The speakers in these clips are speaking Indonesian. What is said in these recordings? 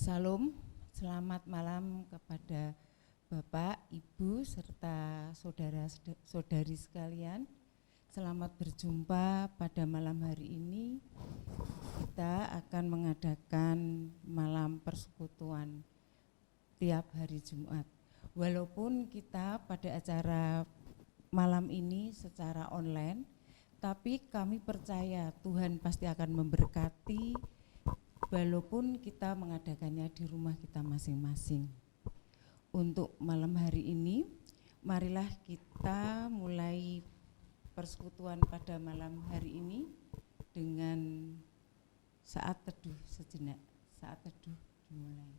Salam, selamat malam kepada Bapak, Ibu, serta saudara-saudari sekalian. Selamat berjumpa pada malam hari ini. Kita akan mengadakan malam persekutuan tiap hari Jumat. Walaupun kita pada acara malam ini secara online, tapi kami percaya Tuhan pasti akan memberkati walaupun kita mengadakannya di rumah kita masing-masing. Untuk malam hari ini, marilah kita mulai persekutuan pada malam hari ini dengan saat teduh sejenak. Saat teduh dimulai.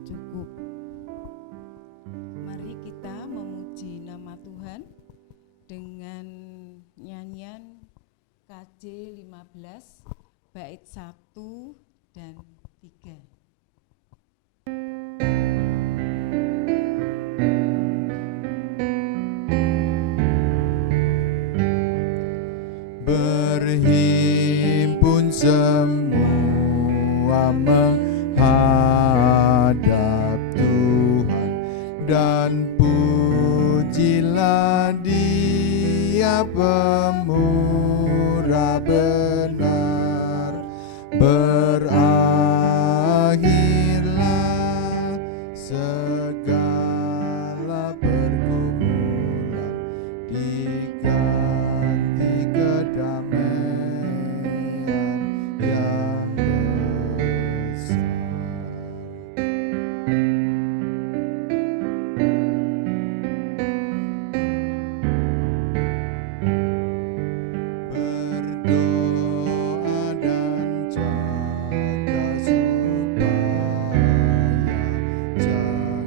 Cukup. Mari kita memuji nama Tuhan dengan nyanyian KJ 15 bait 1 dan 3. Berhimpun semua menghadap Tuhan, dan pujilah Dia pemurah benar. Berakhirlah segala pergumulan, diganti kedamaian yang besar. Berdoa dan jaga supaya jangan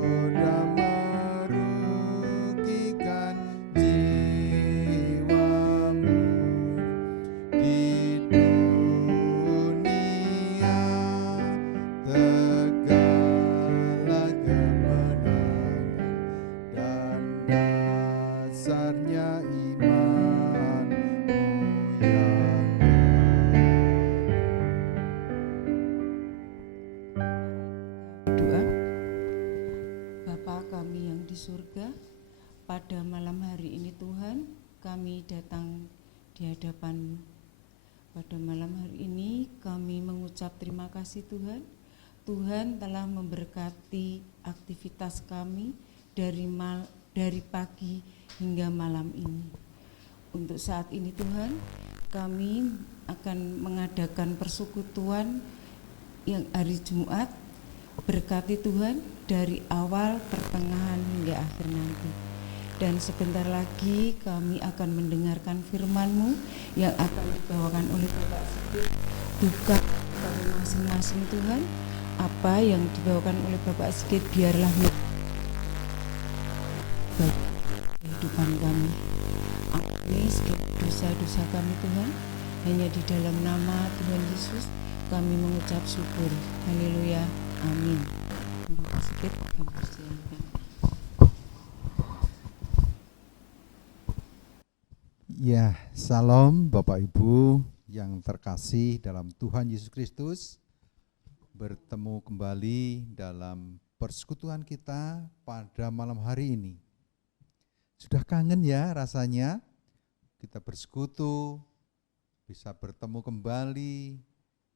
penggoda merugikan jiwamu di dunia. Tegaklah kemenangan dan dasarnya imanmu yang Doa. Bapa kami yang di surga, pada malam hari ini Tuhan, kami datang di hadapan pada malam hari ini kami mengucap terima kasih Tuhan. Tuhan telah memberkati aktivitas kami dari pagi hingga malam ini. Untuk saat ini Tuhan, kami akan mengadakan persekutuan yang hari Jumat. Berkati Tuhan dari awal, pertengahan hingga akhir nanti. Dan sebentar lagi kami akan mendengarkan firman-Mu yang akan dibawakan oleh Bapak Sigit. Buka kami masing-masing Tuhan, apa yang dibawakan oleh Bapak Sigit biarlah bagi kehidupan kami. Ampuni segala dosa-dosa kami Tuhan, hanya di dalam nama Tuhan Yesus kami mengucap syukur. Haleluya, amin. Bapak Sigit yang persilakan. Ya, salam Bapak Ibu yang terkasih dalam Tuhan Yesus Kristus. Bertemu kembali dalam persekutuan kita pada malam hari ini. Sudah kangen ya rasanya kita bersekutu, bisa bertemu kembali,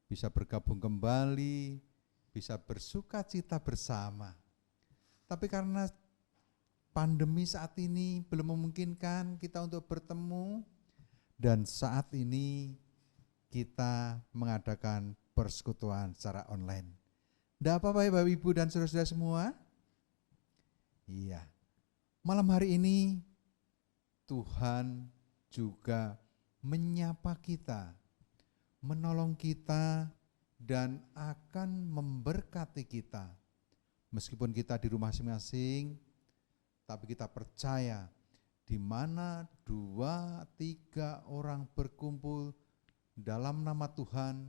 bisa bergabung kembali, bisa bersuka cita bersama. Tapi karena pandemi saat ini belum memungkinkan kita untuk bertemu, dan saat ini kita mengadakan persekutuan secara online. Tidak apa-apa ya Bapak Ibu dan saudara-saudara semua? Iya. Malam hari ini Tuhan juga menyapa kita, menolong kita, dan akan memberkati kita. Meskipun kita di rumah masing-masing, tapi kita percaya di mana 2-3 orang berkumpul dalam nama Tuhan,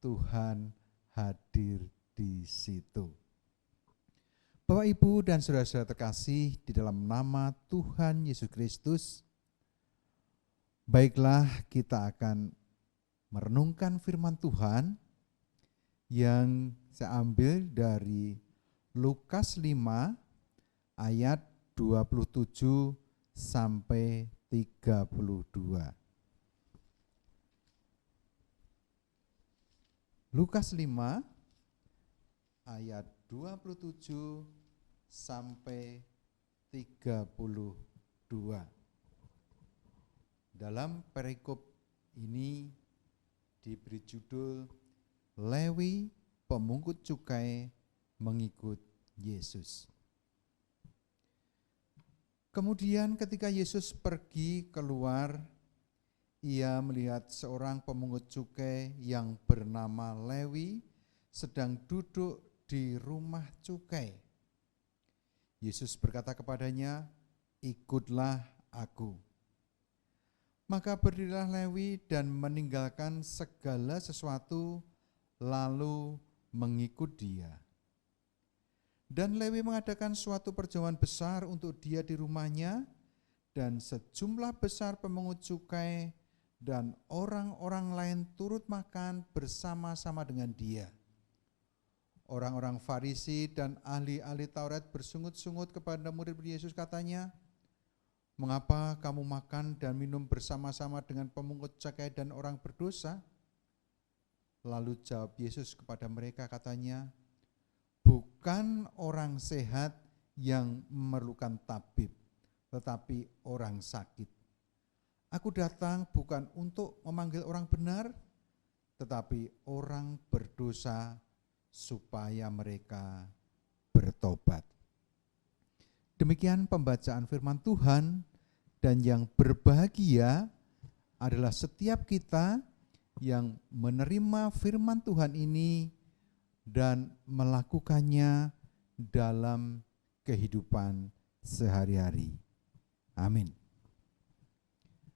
Tuhan hadir di situ. Bapak, Ibu, dan saudara-saudara terkasih di dalam nama Tuhan Yesus Kristus, baiklah kita akan merenungkan firman Tuhan yang saya ambil dari Lukas 5 ayat 27 sampai 32. Lukas 5 ayat 27 sampai 32. Dalam perikop ini diberi judul Lewi pemungut cukai mengikut Yesus. Kemudian ketika Yesus pergi keluar, ia melihat seorang pemungut cukai yang bernama Lewi sedang duduk di rumah cukai. Yesus berkata kepadanya, "Ikutlah aku." Maka berdirilah Lewi dan meninggalkan segala sesuatu lalu mengikut dia. Dan Lewi mengadakan suatu perjamuan besar untuk dia di rumahnya, dan sejumlah besar pemungut cukai dan orang-orang lain turut makan bersama-sama dengan dia. Orang-orang Farisi dan ahli-ahli Taurat bersungut-sungut kepada murid Yesus, katanya, "Mengapa kamu makan dan minum bersama-sama dengan pemungut cukai dan orang berdosa?" Lalu jawab Yesus kepada mereka, katanya, "Bukan orang sehat yang memerlukan tabib, tetapi orang sakit. Aku datang bukan untuk memanggil orang benar, tetapi orang berdosa supaya mereka bertobat." Demikian pembacaan firman Tuhan, dan yang berbahagia adalah setiap kita yang menerima firman Tuhan ini dan melakukannya dalam kehidupan sehari-hari. Amin.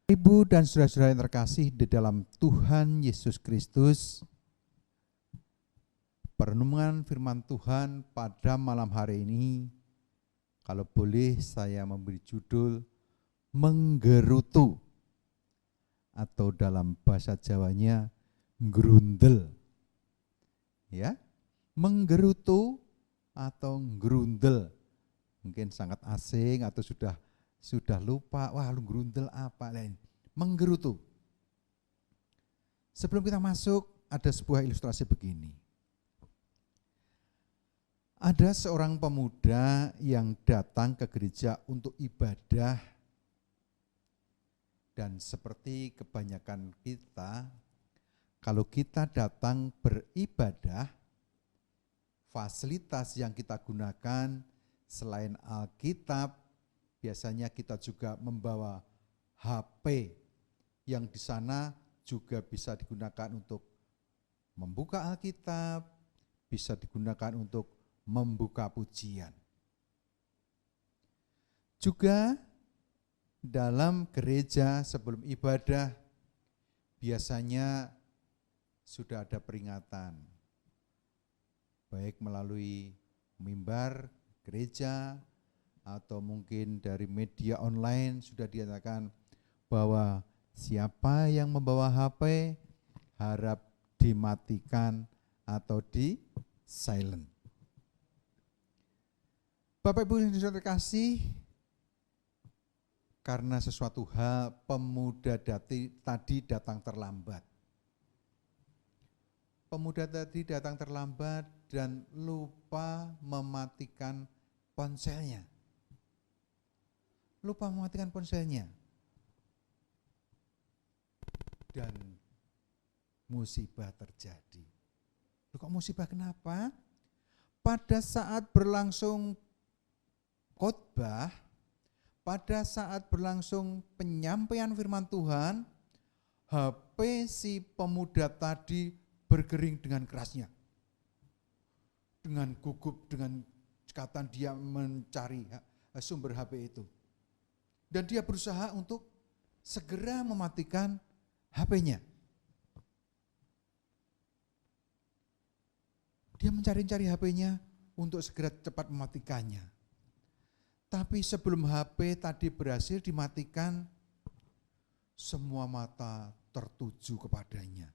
Ibu dan saudara-saudara yang terkasih di dalam Tuhan Yesus Kristus, perenungan firman Tuhan pada malam hari ini, kalau boleh saya memberi judul menggerutu, atau dalam bahasa Jawanya ngrundel. Ya, menggerutu atau ngrundel. Mungkin sangat asing atau sudah lupa, wah lu ngerundel apa lain. Menggerutu. Sebelum kita masuk, ada sebuah ilustrasi begini. Ada seorang pemuda yang datang ke gereja untuk ibadah, dan seperti kebanyakan kita, kalau kita datang beribadah, fasilitas yang kita gunakan selain Alkitab, biasanya kita juga membawa HP yang di sana juga bisa digunakan untuk membuka Alkitab, bisa digunakan untuk membuka pujian. Juga dalam gereja sebelum ibadah biasanya sudah ada peringatan, baik melalui mimbar gereja atau mungkin dari media online sudah dinyatakan bahwa siapa yang membawa HP harap dimatikan atau di silent. Bapak Ibu yang terkasih, karena sesuatu hal pemuda tadi datang terlambat. Pemuda tadi datang terlambat dan lupa mematikan ponselnya. Dan musibah terjadi. Kok musibah kenapa? Pada saat berlangsung khotbah, pada saat berlangsung penyampaian firman Tuhan, HP si pemuda tadi bergering dengan kerasnya. Dengan gugup, dengan cekatan dia mencari sumber HP itu. Dan dia berusaha untuk segera mematikan HP-nya. Dia mencari-cari HP-nya untuk segera cepat mematikannya. Tapi sebelum HP tadi berhasil dimatikan, semua mata tertuju kepadanya.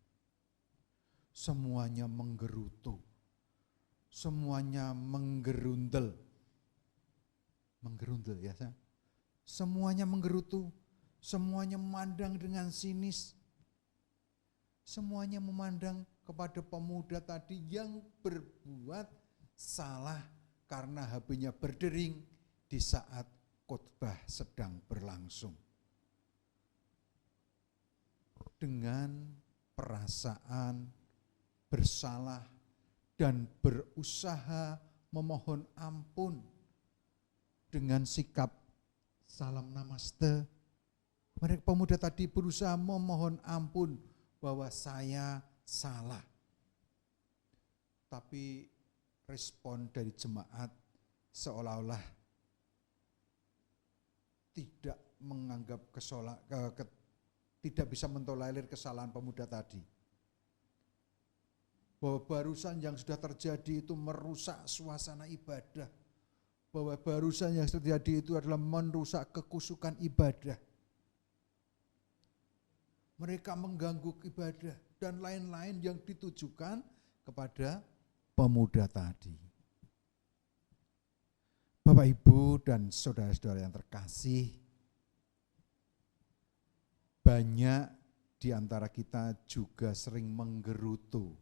Semuanya menggerutu. Semuanya menggerundel. Menggerundel ya. Semuanya menggerutu. Semuanya memandang dengan sinis. Semuanya memandang kepada pemuda tadi yang berbuat salah karena HP-nya berdering di saat khotbah sedang berlangsung. Dengan perasaan bersalah dan berusaha memohon ampun dengan sikap salam namaste, mereka pemuda tadi berusaha memohon ampun bahwa saya salah. Tapi respon dari jemaat seolah-olah tidak menganggap tidak bisa mentolerir kesalahan pemuda tadi. Bahwa barusan yang sudah terjadi itu merusak suasana ibadah. Bahwa barusan yang terjadi itu adalah merusak kekusukan ibadah. Mereka mengganggu ibadah dan lain-lain yang ditujukan kepada pemuda tadi. Bapak, Ibu, dan saudara-saudara yang terkasih, banyak di antara kita juga sering menggerutu,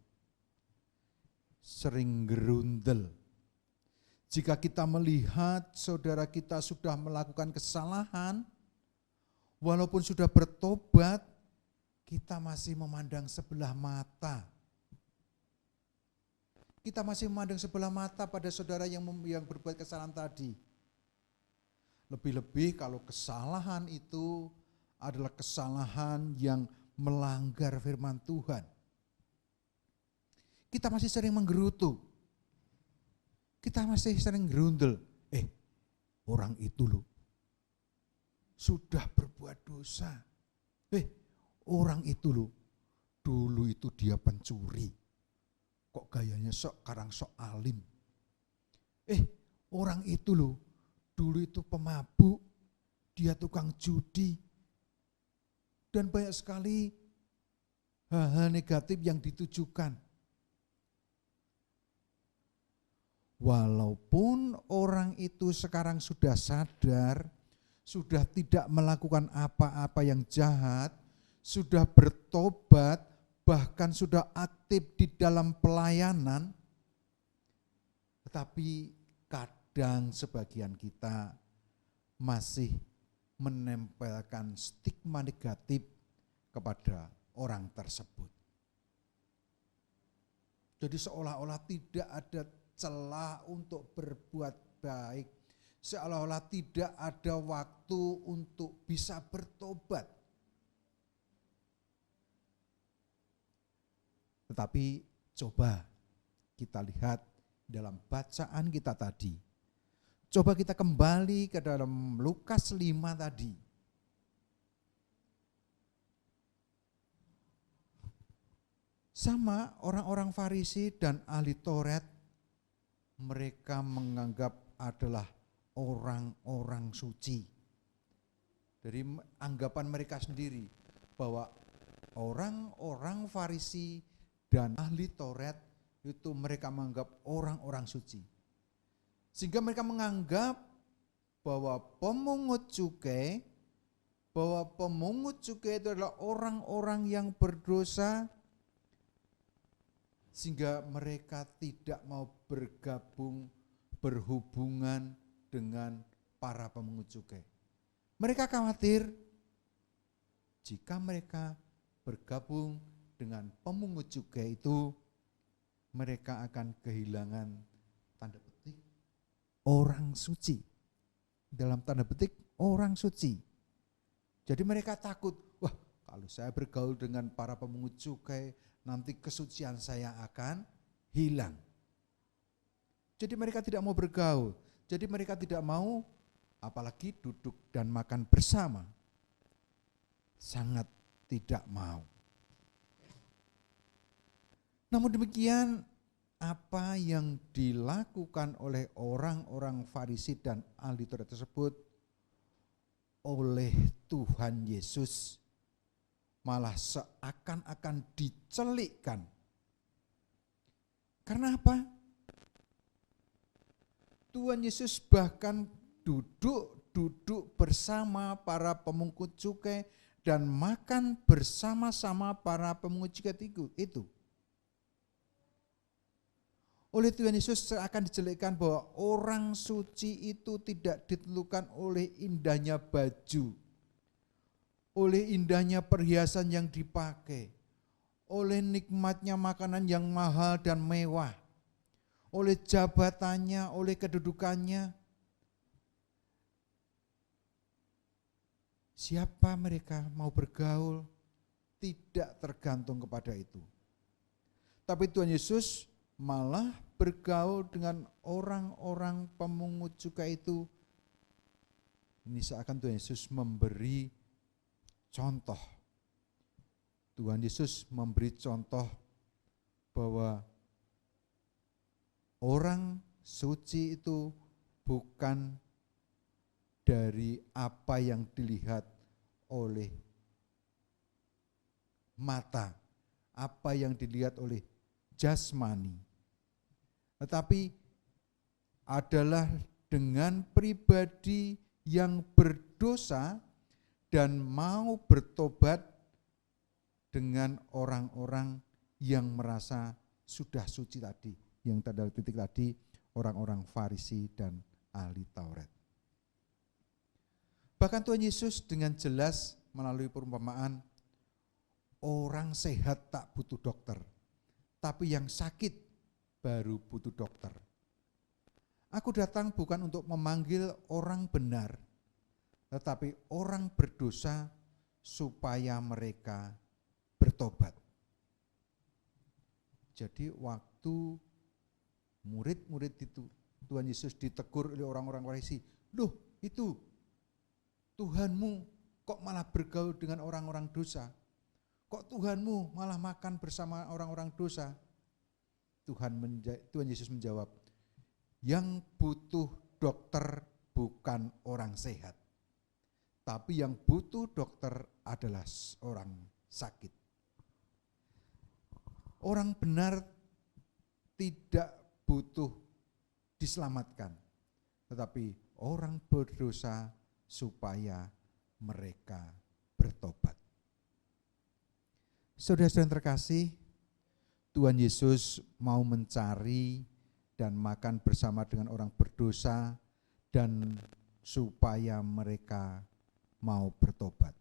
sering gerundel. Jika kita melihat saudara kita sudah melakukan kesalahan, walaupun sudah bertobat, kita masih memandang sebelah mata. Kita masih memandang sebelah mata pada saudara yang berbuat kesalahan tadi. Lebih-lebih kalau kesalahan itu adalah kesalahan yang melanggar firman Tuhan. Kita masih sering menggerutu. Kita masih sering gerundel. Orang itu loh sudah berbuat dosa. Orang itu loh, dulu itu dia pencuri. Kok gayanya sekarang sok alim. Orang itu loh, dulu itu pemabuk, dia tukang judi. Dan banyak sekali hal-hal negatif yang ditujukan. Walaupun orang itu sekarang sudah sadar, sudah tidak melakukan apa-apa yang jahat, sudah bertobat, bahkan sudah aktif di dalam pelayanan, tetapi kadang sebagian kita masih menempelkan stigma negatif kepada orang tersebut. Jadi seolah-olah tidak ada celah untuk berbuat baik, seolah-olah tidak ada waktu untuk bisa bertobat. Tetapi coba kita lihat dalam bacaan kita tadi. Coba kita kembali ke dalam Lukas 5 tadi. Sama orang-orang Farisi dan ahli Taurat, mereka menganggap adalah orang-orang suci. Dari anggapan mereka sendiri bahwa orang-orang Farisi dan ahli Taurat itu mereka menganggap orang-orang suci. Sehingga mereka menganggap bahwa pemungut cukai itu adalah orang-orang yang berdosa, sehingga mereka tidak mau berhubungan dengan para pemungut cukai. Mereka khawatir jika mereka bergabung dengan pemungut cukai itu, mereka akan kehilangan tanda petik orang suci. Dalam tanda petik orang suci. Jadi mereka takut, wah kalau saya bergaul dengan para pemungut cukai, nanti kesucian saya akan hilang. Jadi mereka tidak mau bergaul. Jadi mereka tidak mau apalagi duduk dan makan bersama. Sangat tidak mau. Namun demikian, apa yang dilakukan oleh orang-orang Farisi dan ahli Taurat tersebut oleh Tuhan Yesus malah seakan-akan dicelikkan. Karena apa? Tuhan Yesus bahkan duduk bersama para pemungut cukai dan makan bersama-sama para pemungut cukai itu. Oleh Tuhan Yesus akan dijelaskan bahwa orang suci itu tidak ditentukan oleh indahnya baju, oleh indahnya perhiasan yang dipakai, oleh nikmatnya makanan yang mahal dan mewah, oleh jabatannya, oleh kedudukannya. Siapa mereka mau bergaul tidak tergantung kepada itu. Tapi Tuhan Yesus malah bergaul dengan orang-orang pemungut cukai itu. Ini seakan Tuhan Yesus memberi contoh. Tuhan Yesus memberi contoh bahwa orang suci itu bukan dari apa yang dilihat oleh mata, apa yang dilihat oleh jasmani, tetapi adalah dengan pribadi yang berdosa dan mau bertobat dengan orang-orang yang merasa sudah suci tadi, yang tanda titik tadi, orang-orang Farisi dan ahli Taurat. Bahkan Tuhan Yesus dengan jelas melalui perumpamaan, orang sehat tak butuh dokter, tapi yang sakit baru butuh dokter. Aku datang bukan untuk memanggil orang benar, tetapi orang berdosa supaya mereka bertobat. Jadi waktu murid-murid itu Tuhan Yesus ditegur oleh orang-orang Farisi, "Loh, itu Tuhanmu kok malah bergaul dengan orang-orang dosa? Kok Tuhanmu malah makan bersama orang-orang dosa?" Tuhan Yesus menjawab, "Yang butuh dokter bukan orang sehat, tapi yang butuh dokter adalah orang sakit." Orang benar tidak butuh diselamatkan, tetapi orang berdosa supaya mereka bertobat. Saudara-saudara yang terkasih, Tuhan Yesus mau mencari dan makan bersama dengan orang berdosa dan supaya mereka mau bertobat.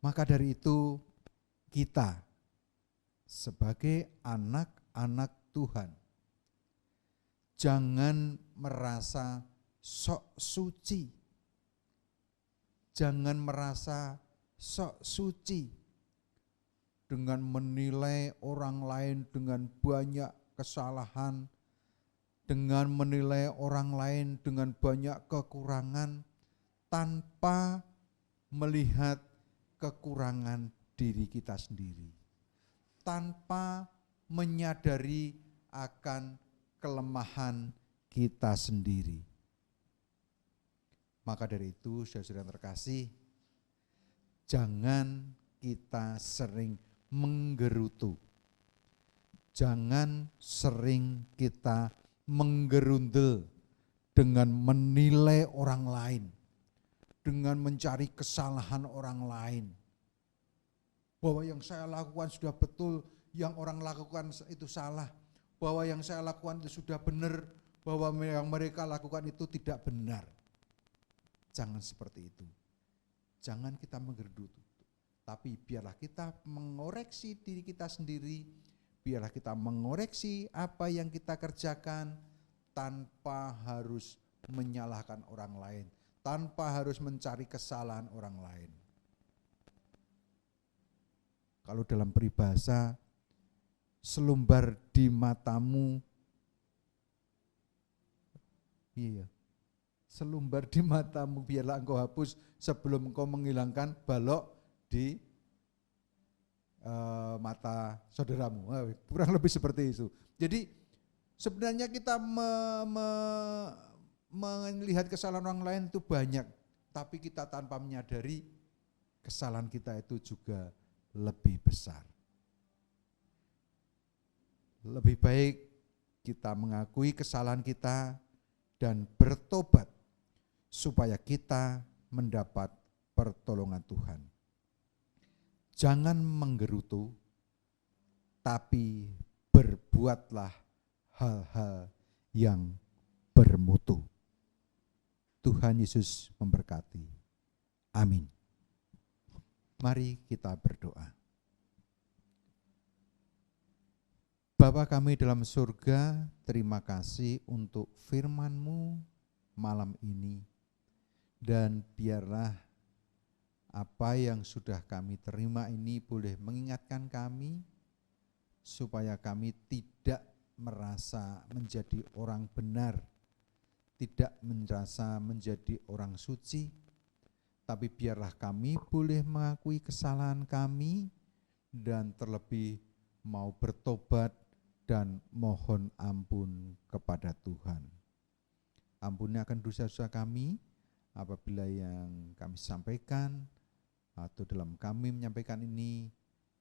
Maka dari itu kita sebagai anak-anak Tuhan jangan merasa sok suci. Jangan merasa sok suci dengan menilai orang lain dengan banyak kesalahan, dengan menilai orang lain dengan banyak kekurangan, tanpa melihat kekurangan diri kita sendiri, tanpa menyadari akan kelemahan kita sendiri. Maka dari itu, saudara-saudara yang terkasih, jangan kita sering menggerutu. Jangan sering kita menggerundel dengan menilai orang lain, dengan mencari kesalahan orang lain. Bahwa yang saya lakukan sudah betul, yang orang lakukan itu salah. Bahwa yang saya lakukan itu sudah benar, bahwa yang mereka lakukan itu tidak benar. Jangan seperti itu. Jangan kita menggerutu. Tapi biarlah kita mengoreksi diri kita sendiri, biarlah kita mengoreksi apa yang kita kerjakan tanpa harus menyalahkan orang lain, tanpa harus mencari kesalahan orang lain. Kalau dalam peribahasa, selumbar di matamu, selumbar di matamu biarlah engkau hapus sebelum engkau menghilangkan balok di mata saudaramu. Kurang lebih seperti itu. Jadi sebenarnya kita melihat kesalahan orang lain itu banyak, tapi kita tanpa menyadari kesalahan kita itu juga lebih besar. Lebih baik kita mengakui kesalahan kita dan bertobat supaya kita mendapat pertolongan Tuhan. Jangan menggerutu, tapi berbuatlah hal-hal yang bermutu. Tuhan Yesus memberkati. Amin. Mari kita berdoa. Bapa kami dalam surga, terima kasih untuk firman-Mu malam ini. Dan biarlah apa yang sudah kami terima ini boleh mengingatkan kami, supaya kami tidak merasa menjadi orang benar, tidak merasa menjadi orang suci, tapi biarlah kami boleh mengakui kesalahan kami dan terlebih mau bertobat dan mohon ampun kepada Tuhan. Ampuni akan dosa-dosa kami apabila yang kami sampaikan atau dalam kami menyampaikan ini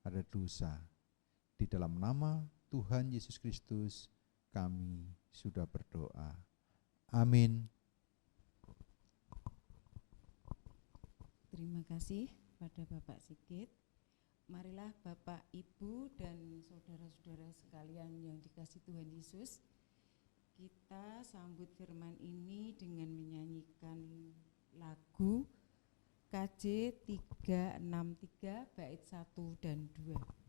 ada dosa. Di dalam nama Tuhan Yesus Kristus kami sudah berdoa. Amin. Terima kasih pada Bapak Sigit. Marilah Bapak, Ibu, dan saudara-saudara sekalian yang dikasihi Tuhan Yesus, kita sambut firman ini dengan menyanyikan lagu KJ 363 bait 1 dan 2.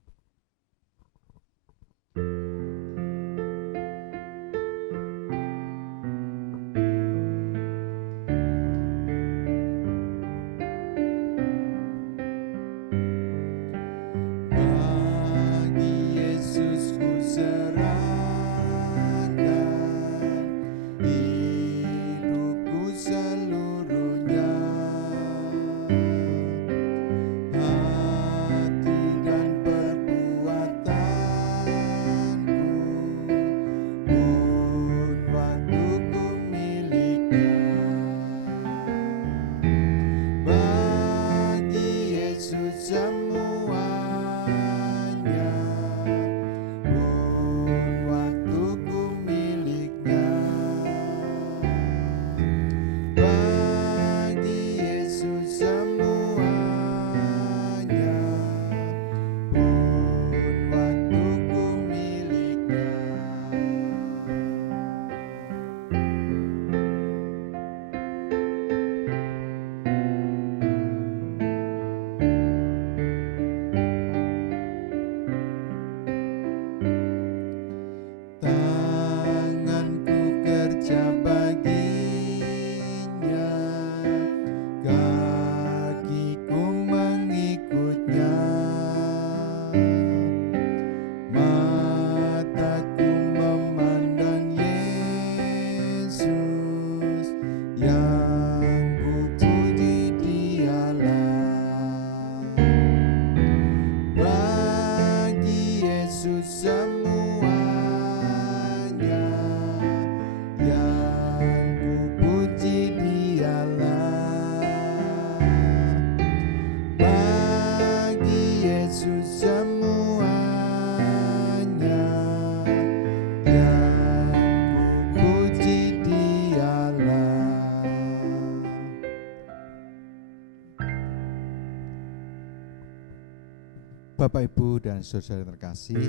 Bapak, Ibu, dan saudara terkasih,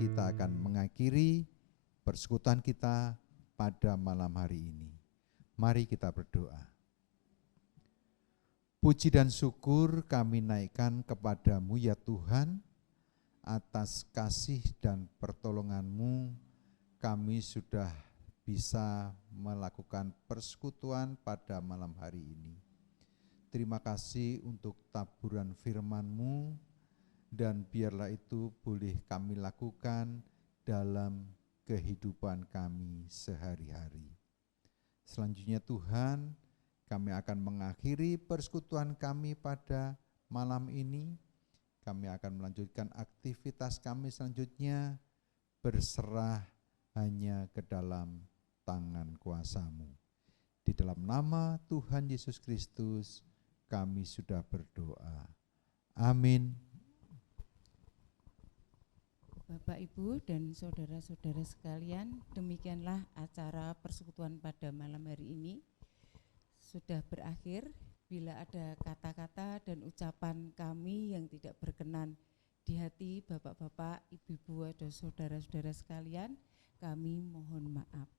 kita akan mengakhiri persekutuan kita pada malam hari ini. Mari kita berdoa. Puji dan syukur kami naikkan kepadamu ya Tuhan, atas kasih dan pertolongan-Mu kami sudah bisa melakukan persekutuan pada malam hari ini. Terima kasih untuk taburan firman-Mu, dan biarlah itu boleh kami lakukan dalam kehidupan kami sehari-hari. Selanjutnya Tuhan, kami akan mengakhiri persekutuan kami pada malam ini. kami akan melanjutkan aktivitas kami selanjutnya, berserah hanya ke dalam tangan kuasa-Mu. Di dalam nama Tuhan Yesus Kristus kami sudah berdoa. Amin. Bapak, Ibu, dan saudara-saudara sekalian, demikianlah acara persekutuan pada malam hari ini sudah berakhir. Bila ada kata-kata dan ucapan kami yang tidak berkenan di hati Bapak-bapak, Ibu-ibu, atau saudara-saudara sekalian, kami mohon maaf.